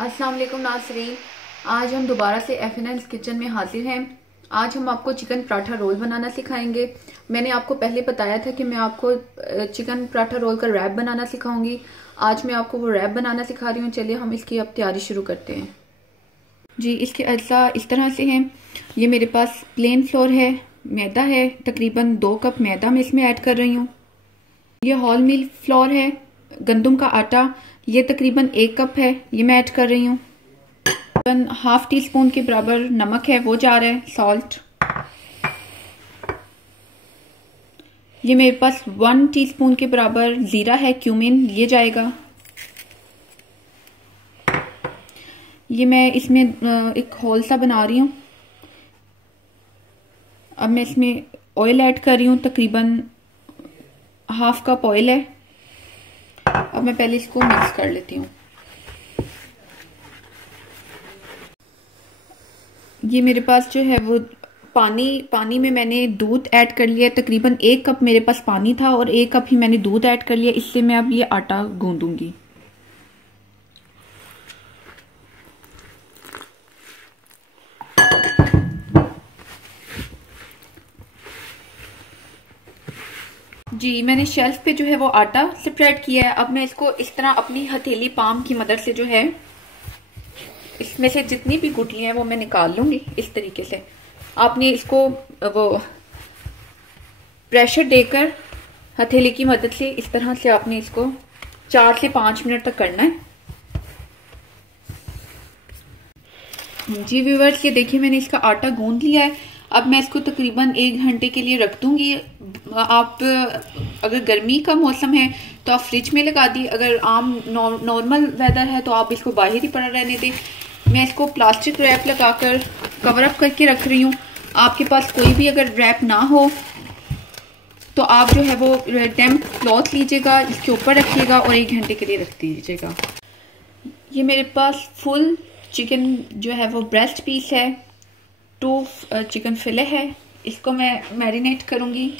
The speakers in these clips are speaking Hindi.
अस्सलाम वालेकुम नाज़रीन, आज हम दोबारा से FNL किचन में हाजिर हैं। आज हम आपको चिकन पराठा रोल बनाना सिखाएंगे। मैंने आपको पहले बताया था कि मैं आपको चिकन पराठा रोल का रैप बनाना सिखाऊंगी। आज मैं आपको वो रैप बनाना सिखा रही हूँ। चलिए हम इसकी अब तैयारी शुरू करते हैं। जी, इसके अज्जा इस तरह से हैं। ये मेरे पास प्लेन फ्लोर है, मैदा है, तकरीबन 2 कप मैदा मैं इसमें ऐड कर रही हूँ। ये होल मील फ्लोर है, गंदम का आटा, ये तकरीबन 1 कप है, ये मैं ऐड कर रही हूँ। हाफ टी स्पून के बराबर नमक है, वो जा रहा है, सॉल्ट। ये मेरे पास 1 टीस्पून के बराबर जीरा है, क्यूमिन, ये जाएगा। ये मैं इसमें एक होल सा बना रही हूँ। अब मैं इसमें ऑयल ऐड कर रही हूँ, तकरीबन हाफ कप ऑयल है। अब मैं पहले इसको मिक्स कर लेती हूँ। ये मेरे पास जो है वो पानी में मैंने दूध ऐड कर लिया है। तकरीबन 1 कप मेरे पास पानी था और 1 कप ही मैंने दूध ऐड कर लिया। इससे मैं अब ये आटा गूंदूंगी। जी, मैंने शेल्फ पे जो है वो आटा स्प्रेड किया है। अब मैं इसको इस तरह अपनी हथेली पाम की मदद से जो है इसमें से जितनी भी गुठलियां हैं वो मैं निकाल लूंगी। इस तरीके से आपने इसको वो प्रेशर देकर हथेली की मदद से इस तरह से आपने इसको 4 से 5 मिनट तक करना है। जी व्यूअर्स, ये देखिए मैंने इसका आटा गूंद लिया है। अब मैं इसको तकरीबन 1 घंटे के लिए रख दूंगी। आप अगर गर्मी का मौसम है तो आप फ्रिज में लगा दी। अगर आम नॉर्मल वेदर है तो आप इसको बाहर ही पड़ा रहने दें। मैं इसको प्लास्टिक रैप लगाकर कवर अप करके रख रही हूँ। आपके पास कोई भी अगर रैप ना हो तो आप जो है वो डैम्प क्लॉथ लीजिएगा, इसके ऊपर रखिएगा और 1 घंटे के लिए रख दीजिएगा। ये मेरे पास फुल चिकन जो है वो ब्रेस्ट पीस है, 2 चिकन फिले है। इसको मैं मैरिनेट करूंगी।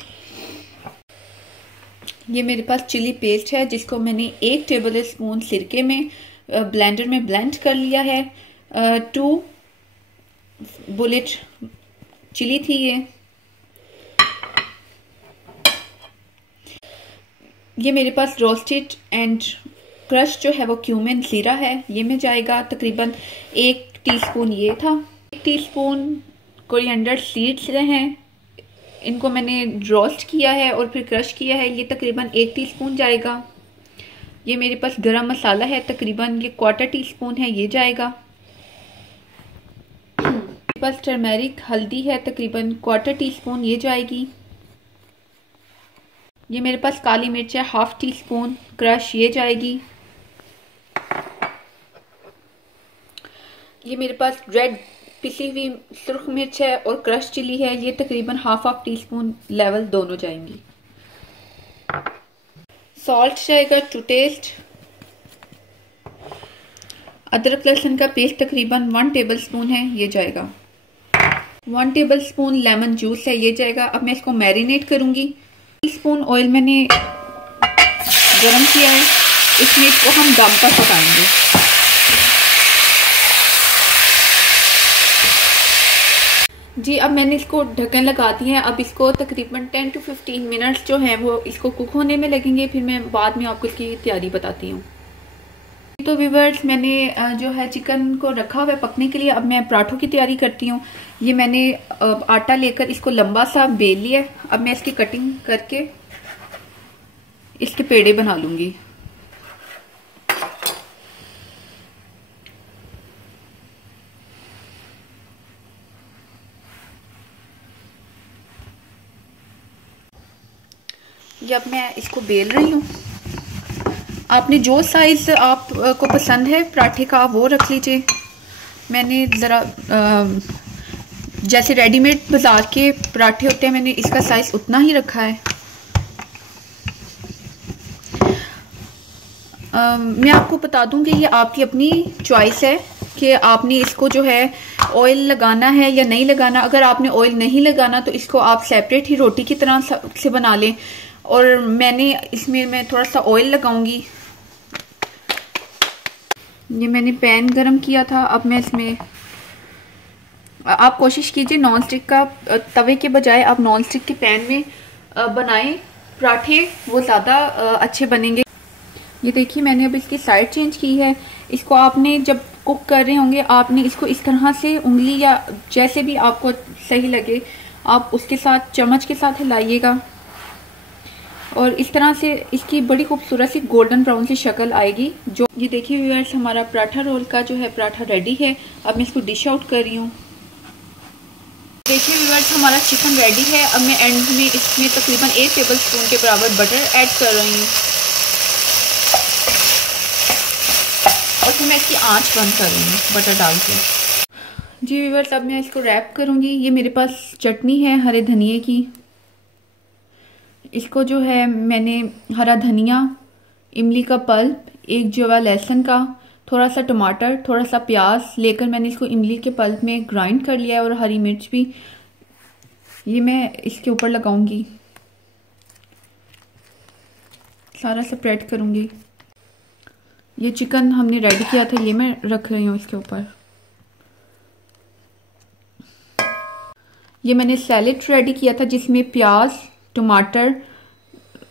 ये मेरे पास चिली पेस्ट है जिसको मैंने 1 टेबल स्पून सिरके में ब्लेंडर में ब्लेंड कर लिया है। 2 बुलेट चिली थी ये मेरे पास रोस्टेड एंड क्रश जो है वो क्यूमिन जीरा है, ये में जाएगा। तकरीबन 1 टीस्पून ये था। 1 टीस्पून कोरिएंडर सीड्स हैं, इनको मैंने रोस्ट किया है और फिर क्रश किया है, ये तकरीबन 1 टीस्पून जाएगा। ये मेरे पास गरम मसाला है, तकरीबन ये 1/4 टीस्पून है, ये जाएगा। मेरे पास टर्मेरिक हल्दी है, तकरीबन 1/4 टीस्पून, ये जाएगी। ये मेरे पास काली मिर्च है, हाफ टीस्पून क्रश, ये जाएगी। ये मेरे पास रेड पिसी हुई सुर्ख मिर्च है और क्रश चिली है, ये तकरीबन हाफ टीस्पून लेवल दोनों जाएंगी। सॉल्ट जाएगा टू टेस्ट। अदरक लहसुन का पेस्ट तकरीबन 1 टेबलस्पून है, ये जाएगा। 1 टेबलस्पून लेमन जूस है, ये जाएगा। अब मैं इसको मैरिनेट करूंगी। टीस्पून ऑयल मैंने गरम किया है, इसमें इसको हम दम पर पकाएंगे। जी, अब मैंने इसको ढक्कन लगा दिया है। अब इसको तकरीबन 10 to 15 मिनट्स जो है वो इसको कुक होने में लगेंगे। फिर मैं बाद में आपको इसकी तैयारी बताती हूँ। तो व्यूअर्स, मैंने जो है चिकन को रखा हुआ है पकने के लिए। अब मैं पराठों की तैयारी करती हूँ। ये मैंने आटा लेकर इसको लंबा सा बेल लिया। अब मैं इसकी कटिंग करके इसके पेड़े बना लूंगी। ये अब मैं इसको बेल रही हूँ। आपने जो साइज आपको पसंद है पराठे का वो रख लीजिए। मैंने ज़रा जैसे रेडीमेड बाजार के पराठे होते हैं, मैंने इसका साइज उतना ही रखा है। मैं आपको बता दूं कि ये आपकी अपनी चॉइस है कि आपने इसको जो है ऑयल लगाना है या नहीं लगाना। अगर आपने ऑयल नहीं लगाना तो इसको आप सेपरेट ही रोटी की तरह से बना लें। और मैंने इसमें मैं थोड़ा सा ऑयल लगाऊंगी। ये मैंने पैन गरम किया था। अब मैं इसमें, आप कोशिश कीजिए नॉन स्टिक का तवे के बजाय आप नॉन स्टिक के पैन में बनाएं पराठे, वो ज़्यादा अच्छे बनेंगे। ये देखिए मैंने अब इसकी साइड चेंज की है। इसको आपने जब कुक कर रहे होंगे आपने इसको इस तरह से उंगली या जैसे भी आपको सही लगे आप उसके साथ चम्मच के साथ हिलाइएगा और इस तरह से इसकी बड़ी खूबसूरत सी गोल्डन ब्राउन सी शक्ल आएगी। जो ये देखिए व्यूअर्स, हमारा पराठा रोल का जो है पराठा रेडी है। अब मैं इसको डिश आउट कर रही हूँ। देखिए व्यूअर्स, हमारा चिकन रेडी है। अब मैं एंड में इसमें तकरीबन 1 टेबलस्पून के बराबर बटर ऐड कर रही हूँ और फिर मैं इसकी आंच बंद कर रही हूँ बटर डाल के। जी व्यूअर्स, अब मैं इसको रैप करूँगी। ये मेरे पास चटनी है हरे धनिए की। इसको जो है मैंने हरा धनिया, इमली का पल्प, 1 जवा लहसुन का, थोड़ा सा टमाटर, थोड़ा सा प्याज लेकर मैंने इसको इमली के पल्प में ग्राइंड कर लिया है और हरी मिर्च भी ये मैं इसके ऊपर लगाऊंगी, सारा स्प्रेड करूंगी। ये चिकन हमने रेडी किया था ये मैं रख रही हूँ इसके ऊपर। ये मैंने सैलेड रेडी किया था जिसमें प्याज, टमाटर,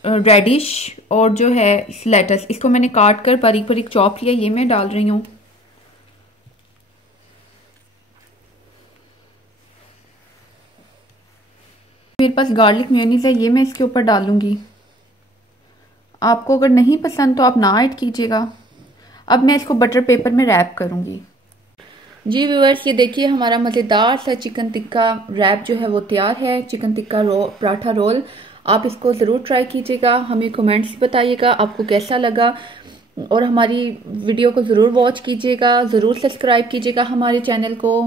रेडिश और जो है लेटस, इसको मैंने काट कर बारीक बारीक चॉप किया, ये मैं डाल रही हूँ। मेरे पास गार्लिक मेयोनीज है, ये मैं इसके ऊपर डालूंगी। आपको अगर नहीं पसंद तो आप ना ऐड कीजिएगा। अब मैं इसको बटर पेपर में रैप करूंगी। जी व्यूअर्स, ये देखिए हमारा मज़ेदार सा चिकन टिक्का रैप जो है वो तैयार है। चिकन टिक्का पराठा रोल, आप इसको ज़रूर ट्राई कीजिएगा। हमें कमेंट्स बताइएगा आपको कैसा लगा और हमारी वीडियो को ज़रूर वॉच कीजिएगा, ज़रूर सब्सक्राइब कीजिएगा हमारे चैनल को।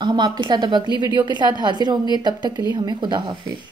हम आपके साथ अब अगली वीडियो के साथ हाजिर होंगे। तब तक के लिए हमें खुदा हाफिज़।